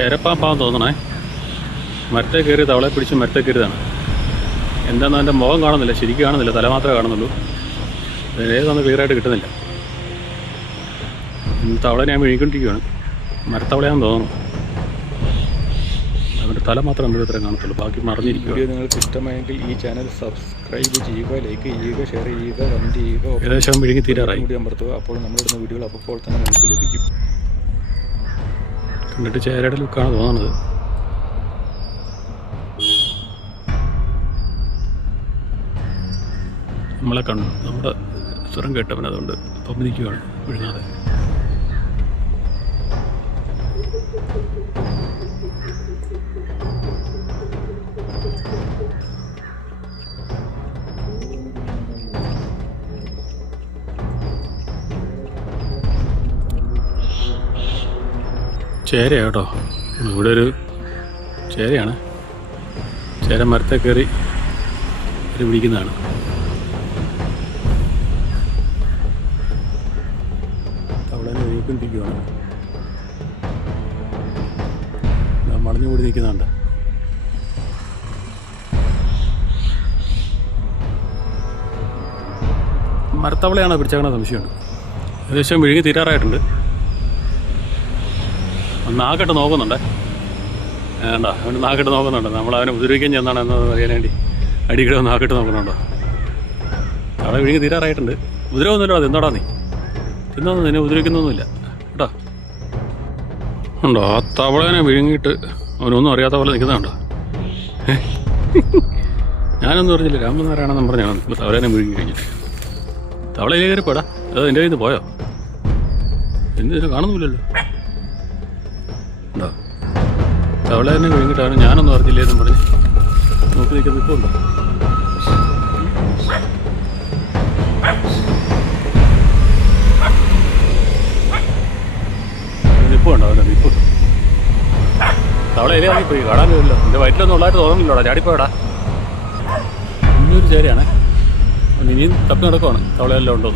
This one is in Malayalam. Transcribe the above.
ചേരപ്പാമ്പാന്ന് തോന്നണേ. മരത്തെ കയറി തവളെ പിടിച്ച് മരത്തെ കയറിയതാണ്. എന്താണെന്ന് എൻ്റെ മുഖം കാണുന്നില്ല, ശരിക്കും കാണുന്നില്ല, തല മാത്രമേ കാണുന്നുള്ളൂ. ഏതൊന്നും ക്ലിയറായിട്ട് കിട്ടുന്നില്ല. തവളെ ഞാൻ വിഴുകൊണ്ടിരിക്കുകയാണ്. മരത്തവളയാണെന്ന് തോന്നുന്നു. അവൻ്റെ തല മാത്രം നമ്മുടെ ഇത്രയും കാണത്തുള്ളൂ, ബാക്കി മറിഞ്ഞിരിക്കും. വീഡിയോ നിങ്ങൾക്ക് ഇഷ്ടമായെങ്കിൽ ഈ ചാനൽ സബ്സ്ക്രൈബ് ചെയ്യുക, ലൈക്ക് ചെയ്യുക, ഷെയർ ചെയ്യുക, കമൻറ്റ് ചെയ്യുക. ഏകദേശം വിഴുങ്ങി തീരാറായി. വീഡിയോ അമർത്തുക. അപ്പോൾ നമ്മളിടുന്ന വീഡിയോകൾ അപ്പോൾ തന്നെ നിങ്ങൾക്ക് ലഭിക്കും. കണ്ടിട്ട് ചേരയുടെ ലുക്കാണ് തോന്നുന്നത്. നമ്മളെ കണ്ടു, നമ്മുടെ സ്വരം കേട്ടവൻ, അതുകൊണ്ട് അപ്പം നിൽക്കുകയാണ് വിഴുങ്ങാതെ. ചേരയാണ് കേട്ടോ, ഇവിടെ ഒരു ചേരയാണ്. ചേര മരത്തെ കയറി പിടിക്കുന്നതാണ്. തവളനെ ഒഴുക്കൊണ്ടിരിക്കുകയാണ്. മടഞ്ഞുകൂടി നിൽക്കുന്നുണ്ട്. മരത്തവളയാണോ പിടിച്ചേക്കണ സംശയമുണ്ട്. ഏകദേശം വിഴുങ്ങി തീരാറായിട്ടുണ്ട്. നാക്കിട്ട് നോക്കുന്നുണ്ട്. വേണ്ട, അവന് നാക്കിട്ട് നോക്കുന്നുണ്ട്. നമ്മളവനെ ഉപദ്രവിക്കാൻ ചെന്നാണെന്ന് അറിയാൻ വേണ്ടി അടിക്കടെ നാക്കിട്ട് നോക്കുന്നുണ്ടോ. അവിടെ വിഴുങ്ങി തീരാറായിട്ടുണ്ട്. ഉപദ്രവമൊന്നുമില്ല. അത് എന്താടാ നീ തിന്നൊന്നും നിന്നെ ഉപദ്രവിക്കുന്നൊന്നുമില്ല കേട്ടോ. ഉണ്ടോ ആ തവളനെ വിഴുങ്ങിയിട്ട് അവനൊന്നും അറിയാത്ത പോലെ നിൽക്കുന്നുണ്ടോ. ഞാനൊന്നും അറിഞ്ഞില്ല, രാമനാരായണെന്നും പറഞ്ഞാണ് ഇപ്പോൾ തവളനെ വിഴുങ്ങി കഴിഞ്ഞിട്ട്. തവളയിലേ കയറിപ്പോടാ. അത് എൻ്റെ കയ്യിൽ നിന്ന് പോയോ? എന്തിനു കാണുന്നില്ലല്ലോ. ഉണ്ടോ തവള തന്നെ വിഴുങ്ങിയിട്ടാണ്. ഞാനൊന്നും അറിഞ്ഞില്ലേന്നും പറഞ്ഞ് നോക്കി നിൽക്കുന്ന ഇപ്പോൾ ഉണ്ടോ. നിൽപ്പും ഉണ്ടോ അവൻ്റെ നിൽപ്പും. തവള ഇലേ വാങ്ങിപ്പോയി, കാണാനില്ല. എൻ്റെ വയറ്റിലൊന്നും ഉള്ളതായിട്ട് തോന്നുന്നില്ലോടാ. ചാടിപ്പോയടാ. ഇനിയൊരു ചേരയാണേ. ഇനിയും തപ്പി നടക്കുവാണ് തവളയെല്ലാം ഉണ്ടോ.